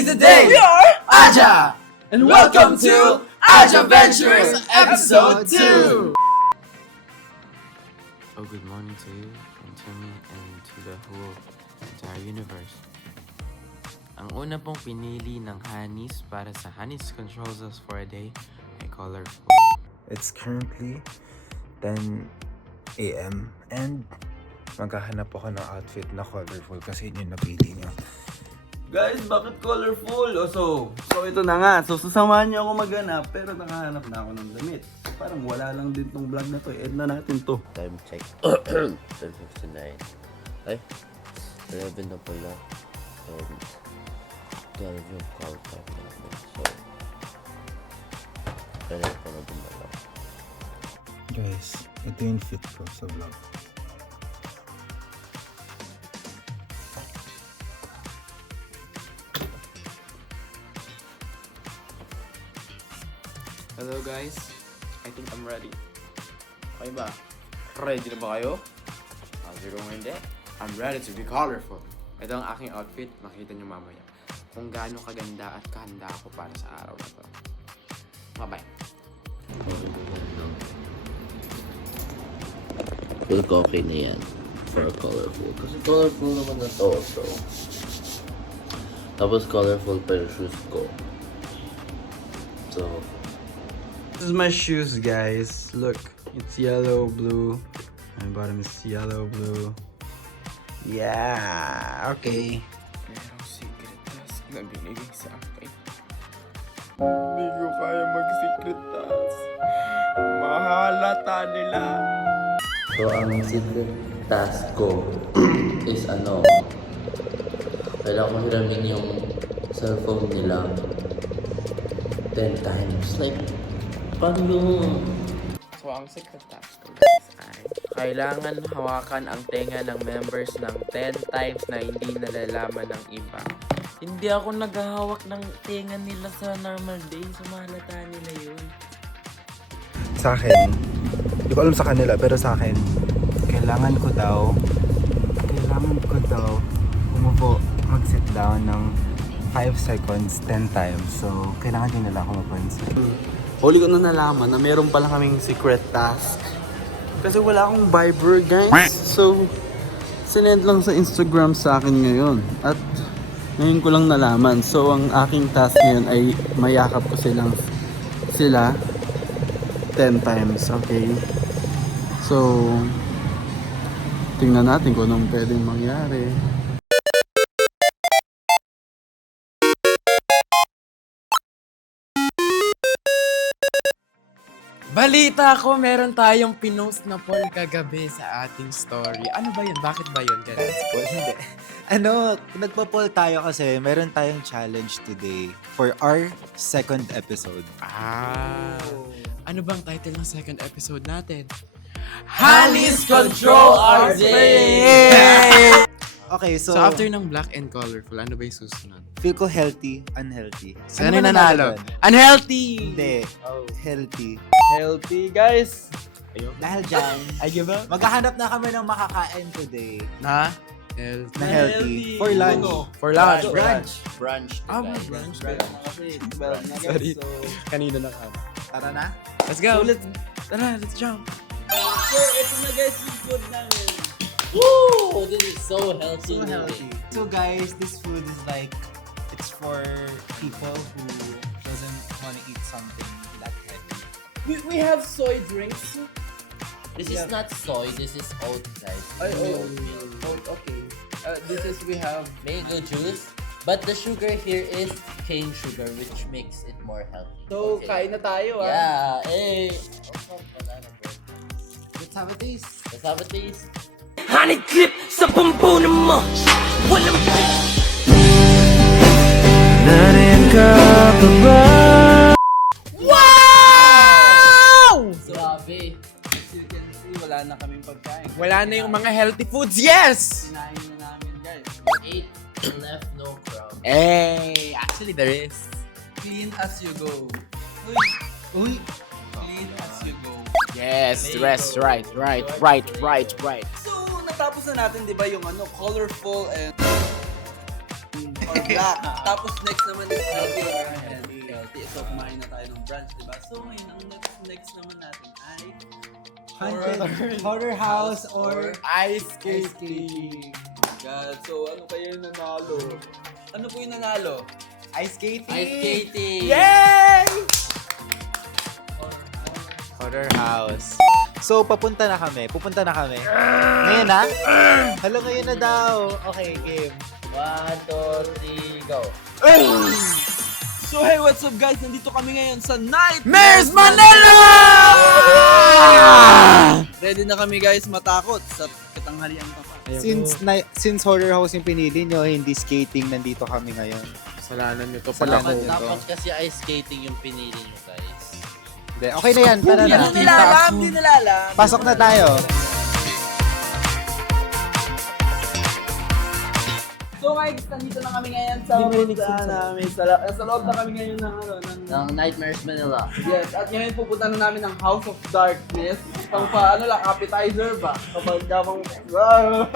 seize the day! We are Aja! And welcome to Aja Ventures Episode 2! Oh, good morning to you, and to me, and to the whole entire universe. Ang una pong pinili ng Hanis para sa Hanis Controls Us for a Day ay colorful. It's currently 10 a.m. and maghahanap ako ng outfit na colorful kasi yun yung napili niya. Guys, bakit colorful? So ito na nga. So sasamahan niyo ako maghanap pero nakahanap na ako ng damit. Parang wala lang din tong vlog na to. End na natin to. Time check. 10:59. Ay, 11 na pala. 12 yung countdown namin. So, kaya ko na dumalaw. Guys, ito yung fit ko sa vlog. Hello guys, I think I'm ready. Okay ba? Ready na ba kayo? Siguro nga hindi. I'm ready to be colorful. Ito ang aking outfit, makita nyo mamaya kung gaano kaganda at kahanda ako para sa araw na to. Bye-bye. Feel ko okay na yan for colorful. Kasi colorful naman na to. So, tapos colorful pa yung shoes ko. So, This is my shoes, guys. Look, it's yellow, blue. My bottom is yellow, blue. Yeah, okay. Merong secret task na binigay sa akin. Hindi ko kaya mag-secret task. Mahalata nila. so ang secret task ko is kailangan ko hiramin yung cellphone nila 10 times. Like, paano yung... So, ang secret task ko guys ay kailangan hawakan ang tenga ng members ng 10 times na hindi nalalaman ng iba. Hindi ako naghahawak ng tenga nila sa normal day. So, mahalata nila yun. Sa akin, hindi ko alam sa kanila, pero sa akin, kailangan ko daw umupo, mag-sit down ng 5 seconds, 10 times. So, kailangan din nila ako mapansin. Huli ko na nalaman na meron pala kaming secret task. Kasi wala akong Viber, guys. So, sinend lang sa Instagram sa akin ngayon. At ngayon ko lang nalaman. So, ang aking task ngayon ay mayakap ko sila 10 times, okay? So, tingnan natin kung anong pwedeng mangyari. Balita ko, meron tayong pinost na poll kagabi sa ating story. Ano ba yun? Bakit ba yun? Ganun? Hindi. Nagpa-poll tayo kasi meron tayong challenge today for our second episode. Ano bang title ng second episode natin? Hanis Control Our Day! Okay, So after ng black and colorful, ano ba yung susunod? feel ko healthy, unhealthy. So ano ba yung nanalo? doon? Unhealthy! Hindi. Healthy. Healthy, guys! Dahil dyan, I give up. maghahanap na kami ng makakain today Na? Healthy. na healthy. For lunch. For lunch. Brunch. brunch to guys. brunch. Sorry. Kanina na kami. Tara na. Let's go! Let's jump! So, ito na guys yung food namin. Woo! This is so healthy. So healthy. So guys, this food is like, it's for people who doesn't want to eat something that heavy. We have soy drinks. This is not soy, this is oat, guys. Okay. This is we have Mango juice. But the sugar here is cane sugar, which makes it more healthy. So, kain na tayo Yeah, hey! Banana bread. Let's have a taste. Let's have a taste. Honey clip sa pampunan mo. Walang Grabe. As you can see, wala na kaming pagkain. Wala na yung mga healthy foods. Yes! Kinain na namin, guys. 8 left, no crumb. Hey! Actually, there is. Clean as you go. Uy! Clean as you go. Yes, rest, right. So, natapos na natin, di ba, yung colorful and or black. Tapos next naman is healthy or unhealthy. So kumain na tayo ng brunch, diba? So ngayon, ang next naman natin ay Horror house or Ice skating. God, so ano kaya yung nanalo? Ano po yung nanalo? ice skating. Ice skating! Yay! Horror house. So, pupunta na kami. Ngayon na? Hello, ngayon na daw. Okay, game. 1, 2, 3, go! So hey, what's up guys? Nandito kami ngayon sa Mayor's Manila! Ready na kami guys matakot sa katanghalian pa pa. Since horror house yung pinili nyo, hindi skating, nandito kami ngayon. Kasalanan nyo to Kasalanan pala. Dapat kasi ice skating yung pinili nyo, guys. Hindi, okay na yan. Tara na. Hindi nila alam. Pasok na tayo. So guys, nandito na kami ngayon sa namin. Sa loob na kami ngayon ng Nightmares Manila. Yes, at ngayon pupunta na namin ng House of Darkness. Pang pa, appetizer ba? Kapag kapang... Wow!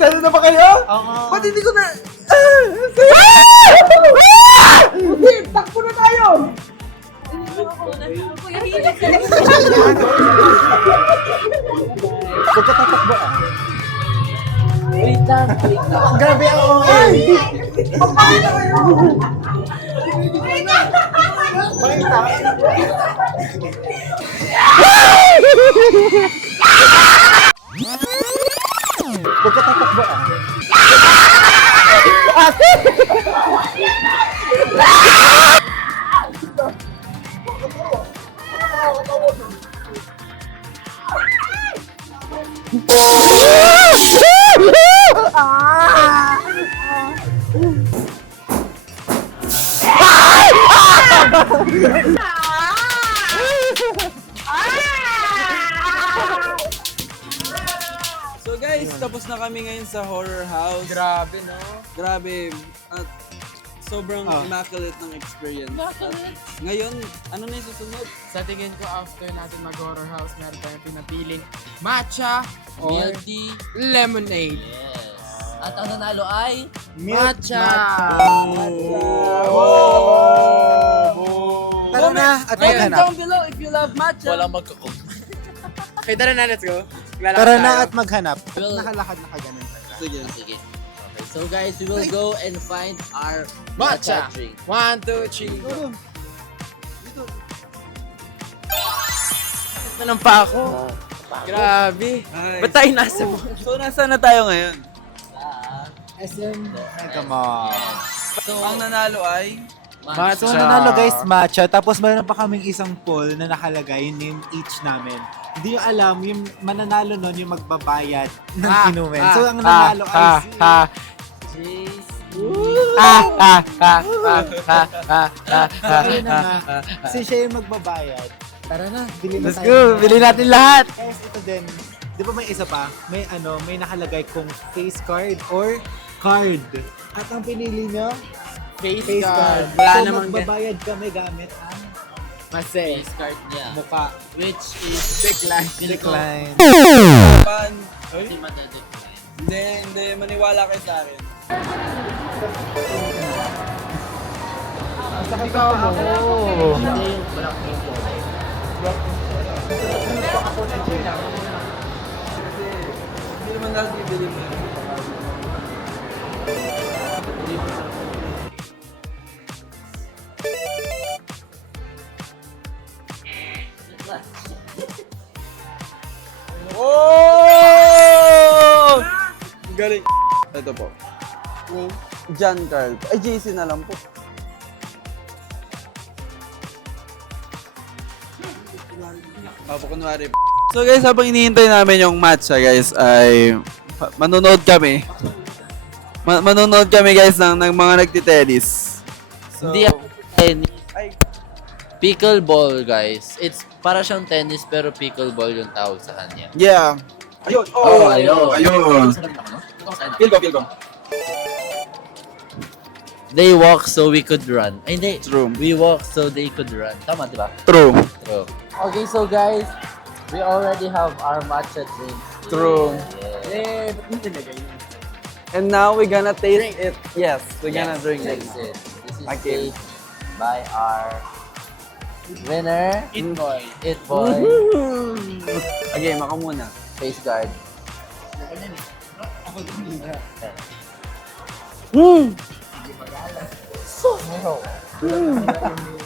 Sali na ba kayo? Oo. Ba't hindi ko na... Hindi, takbo na tayo! Pagkatatakbo ah. Wait lang. Grabe ako eh. Pagkatatakbo ah. So guys, tapos na kami ngayon sa horror house. Grabe, no? Grabe. At sobrang immaculate ng experience. At ngayon, ano na yung susunod? Sa tingin ko, after natin mag-horror house, meron tayong pinapiling matcha or Milk tea. lemonade. Yes. At ang nanalo ay... Matcha! Tara na at Comment maghanap. down below if you love matcha. Walang magkakong. Okay, tara na, let's go. Tara na at maghanap. Well- Nakalakad na kaganon. Sige. Sige. Okay, so guys, we will go and find our Matcha! matcha drink. 1, 2, 3, go. Dito. Ng pa ako. Grabe. Nice. Ba't tayo nasa mo? So, nasaan na tayo ngayon? Come on. So, Ang nanalo ay... Matcha. So nanalo guys, matcha. Tapos meron pa kaming isang poll na nakalagay, name each namin. Hindi yung alam, yung mananalo nun yung magbabayad ng inumin. So ang nanalo ay si... Ayun na nga. Kasi siya yung magbabayad. Tara na, bilhin na Let's tayo. go, bilhin natin lahat. Guys, ito din. Di ba may isa pa? May may nakalagay kung face card or card. At ang pinili nyo, face card. Wala So namang magbabayad kami gamit ang Mase. face card niya. mukha. Which is... Decline. Decline. Pan. Hindi matadecline. Hindi. Maniwala kayo sa akin. Hindi yung black drink ko. Hindi naman lahat bibili mo. Oh! Galing. Ito po. John Carl. Ay, JC na lang po. Opo, kunwari. So guys, habang hinihintay namin yung matcha guys, ay manonood kami. Manonood kami guys ng mga nagtitennis. So, Hindi ako tennis. Ay, Pickleball, guys. It's para siyang tennis pero pickleball yung tawag sa kanya. yeah. Ayun. Oh, ayun. Ayun. Feel ko. They walk so we could run. Ay, hindi. True. We walk so they could run. Tama, di ba? True. True. Okay, so guys, we already have our matcha drink. True. Yeah. Ba't mo nilagay yun? And now we're gonna taste it. Yes, we're gonna Yes, drink that's it. it. This is Okay. taste by our winner, Eat boy. It Boy, Okay, maka muna. face guard.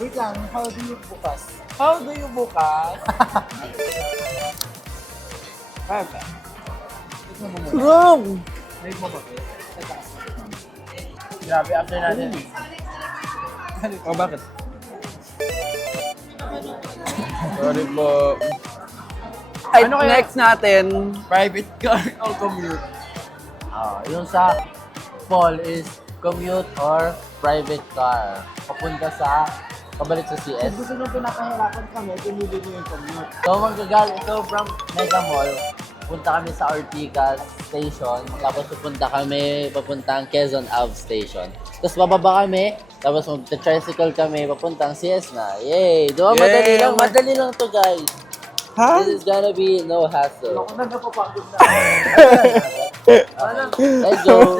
Wait lang, how do you bukas? How do you bukas? Sarap! Grabe, after natin. Oh, bakit? Sorry po. Ay, next natin, Private car o commute? Yung sa Paul is commute or private car. Papunta sa, pabalik sa CS. Gusto nung pinakahirapan kami, pinili niyo yung commute. So from Mega Mall, punta kami sa Ortigas Station, tapos papuntang Quezon Ave Station. Tapos bababa kami, tapos mag-tricycle kami, papuntang CS na. Yay! Diba? Yay! Madali lang to guys. ha? This is gonna be no hassle. Ako na napapagod na. Let's go!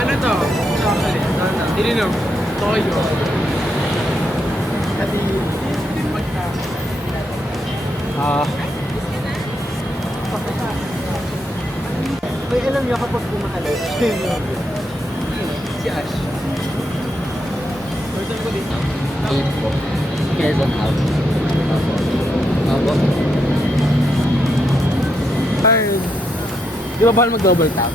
Ano to? Chocolate. Ininom. Toyo. May alam niyo kapag kumakalit. Si Ash. Quezon Ave. Opo. Di ba bawal mag-double tap?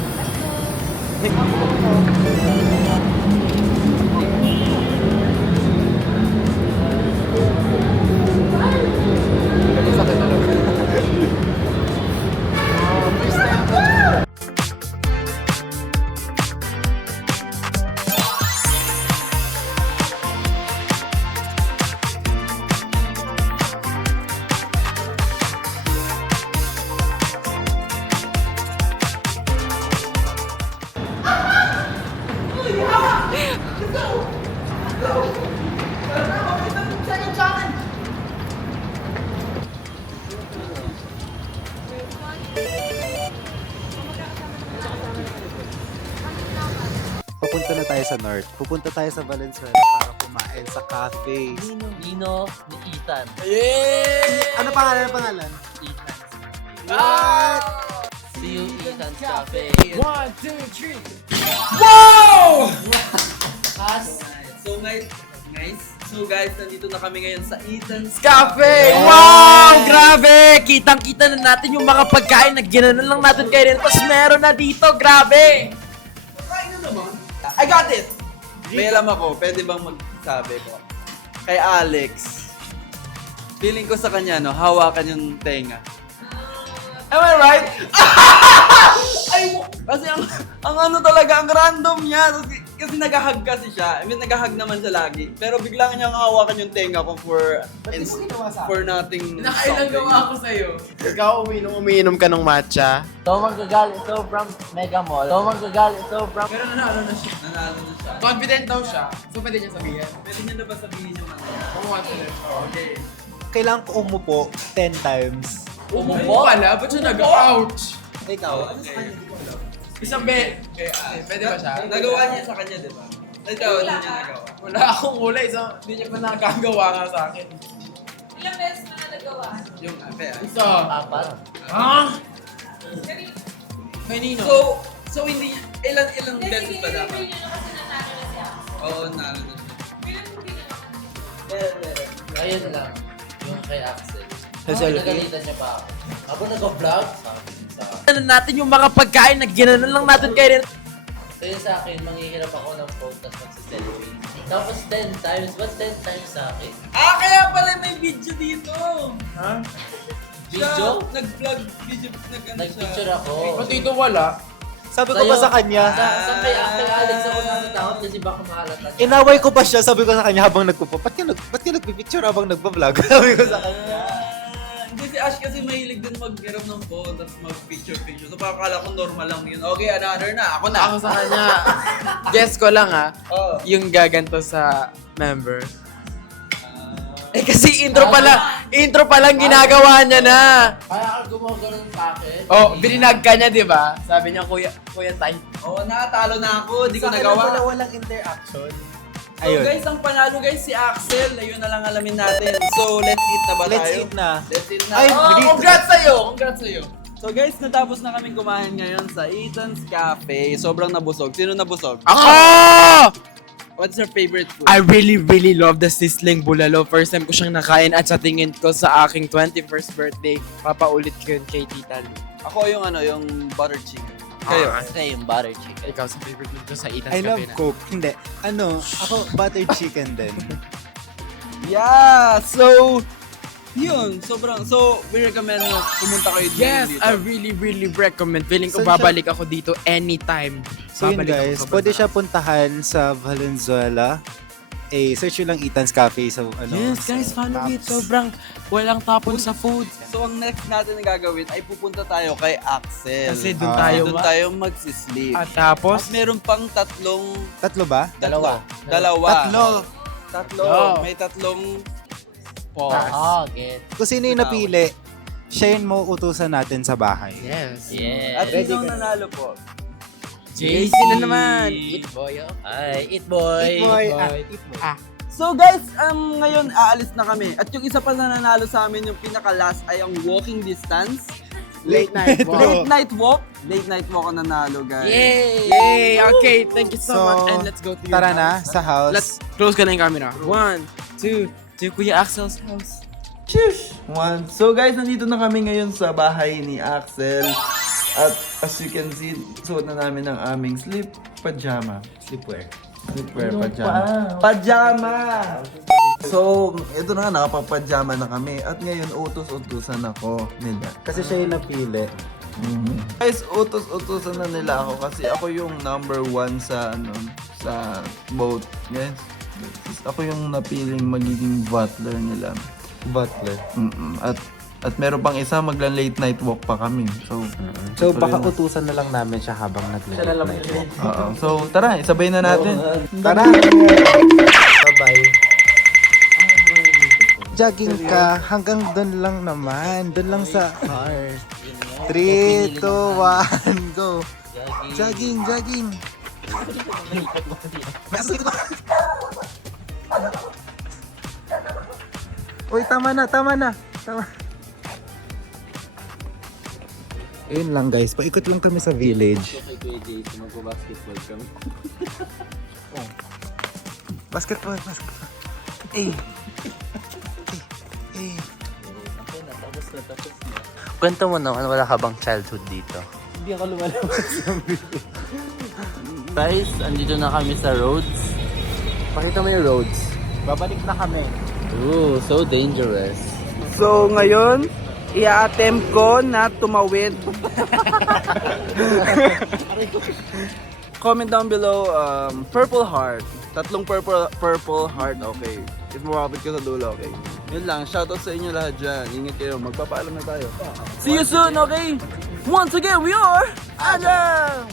Papunta na tayo sa North. Pupunta tayo sa Valenzuela para kumain sa cafe. Nino ni Ethan. Ano pangalan? Ethan. What? See you, Ethan's Cafe. 1, 2, 3. So guys, nandito na kami ngayon sa Ethan's Cafe! Wow! Grabe! Kitang-kita na natin yung mga pagkain na ginanon lang natin kayo rin. Tapos meron na dito. Grabe! I got it! May alam ako, pwede bang magsabi ko? Kay Alex, feeling ko sa kanya, no, hawakan yung tenga. Am I right? Kasi ang ano talaga, ang random niya. Kasi nag-hug kasi siya. I mean, nag-hug naman siya lagi. Pero biglang niyang hawakan yung tenga ko for nothing. Nakailang gawa ako sa'yo. Ikaw umiinom ka ng matcha. So from Mega Mall. So from Pero nanalo na siya. Nanalo na siya. Confident daw siya. So pwede niya sabihin. Pwede niya na ba sabihin yung ano? Confident. Okay. Kailangan ko umupo 10 times. Umupo pala? Ba't siya nag-ouch? Ikaw, Isang bet. Pwede ba siya? Nagawa niya sa kanya, di ba? Ikaw, hindi niya nagawa. Wala akong kulay. So, hindi niya pa nagagawa nga sa akin. Ilang beses mo na nagawa? Yung ape, ah. Isa. Apat. Ha? Kanino? So hindi niya, ilang beses ba dapat? Hindi nyo kasi nanalo na siya. Oo, nalo na siya. Bilang hindi nyo naman. Ayun lang. Yung kay Axel. Selfie. Nagalitan niya pa ako. Ako nag-vlog. Sa Ano natin yung mga pagkain na ginanon lang natin kayo rin. So yun sa akin, manghihirap ako ng phone tapos magsiselfie. Tapos 10 times. Ba't 10 times sa akin? Ah, kaya pala may video dito! Ha? Video? Nag-vlog, video, nag-ano siya. Nag-picture ako. Ba't dito wala? Sabi ko pa sa kanya, Sa kay Alex ako natatakot kasi baka mahalata niya. inaway ko pa siya, sabi ko sa kanya habang nagpupo, ba't ka nagpipicture habang nagpa-vlog? Sabi ko sa kanya. Hindi, si Ash kasi mahilig din mag-grab ng phone tapos mag-picture. So parang kala ko normal lang yun. Okay, another na. Ako na. Ako sa kanya. Guess ko lang Oo. yung gaganto sa member. Eh kasi intro pa lang ginagawa niya na. Kaya ka gumagano'n sa akin. Oh, bininag ka niya, di ba? Sabi niya, kuya tayo. Oo, nakatalo na ako. Di ko Sa akin lang pala nagawa. walang interaction. So Ayun. guys, ang panalo guys si Axel. Ayun na lang alamin natin. So, let's eat na ba tayo? Let's eat na. Let's eat na. Ay, Congrats sa'yo! So guys, natapos na kaming kumain ngayon sa Ethan's Cafe. Sobrang nabusog. Sino nabusog? Ako! What's your favorite food? I really love the sizzling bulalo. First time ko siyang nakain at sa tingin ko sa aking 21st birthday, papaulit ko yun kay Tita Lu. Ako yung yung butter chicken. Kayo? Kasi yung butter chicken. Ikaw sa favorite mo sa Ethan's I love Cafe na. Coke. Hindi. Ako buttered chicken din. Yeah! So, yun. So, we recommend na pumunta kayo Yes, dito. I really recommend. Feeling ko Saan siya? babalik ako dito anytime. So yun Babalik ako guys, kapag- pwede siya puntahan sa Valenzuela. Search nyo lang Ethan's Cafe sa Yes, guys, follow it. Sobrang walang tapon sa food. So, ang next natin na gagawin ay pupunta tayo kay Axel. Kasi doon tayo doon tayo magsisleep. At tapos, At meron pang tatlong... Tatlo ba? Dalawa. Tatlo. Oh. May tatlong... Oo, get. Kung sino yung napili, siya yung mauutusan natin sa bahay. yes. Yeah. At sino ang nanalo po? JC na naman. Eat boy, oh. Ay, eat boy. Eat boy. Eat boy. So guys, ngayon aalis na kami. At yung isa pa na nanalo sa amin, yung pinaka-last ay ang walking distance. Late night Late night walk. Late night walk ang nanalo, guys. Yay! Okay, thank you so So, much. And let's go to your Tara na, house. sa house. Let's close ka na yung camera. 1, 2, to Kuya Axel's house. Cheers! One. So guys, nandito na kami ngayon sa bahay ni Axel. At as you can see, suot na namin ang aming pajama. Sleepwear. Sleepwear pajama. So, ito na nga, nakapag-pajama na kami. At ngayon, utos-utusan ako nila. Kasi siya yung napili. Guys, utos-utusan na nila ako kasi ako yung number 1 sa sa boat. Guys, ako yung napiling magiging butler nila. Butler. At meron pang isa, late night walk pa kami. So baka utusan na lang namin siya habang nag-night. So, tara, isabay na natin. Tara! Bye-bye. Jogging ka, hanggang doon lang naman. Doon lang sa car. 3, 2, 1, go! Jogging! Uy, tama na. Ayun lang guys, paikot lang kami sa village. Magbabasketball kami. Basketball. Eh. Kwento mo naman, wala ka bang childhood dito? Hindi ako lumalabas ng Guys, andito na kami sa roads. Pakita mo yung roads. Babalik na kami. Ooh, so dangerous. So, ngayon, i-attempt ko na tumawid. Comment down below, purple heart. Tatlong purple heart, okay. If mawapit ko sa dulo, okay. Yun lang, shoutout sa inyo lahat dyan. Ingat kayo, magpapaalam na tayo. See you soon, okay? Once again, we are Adam!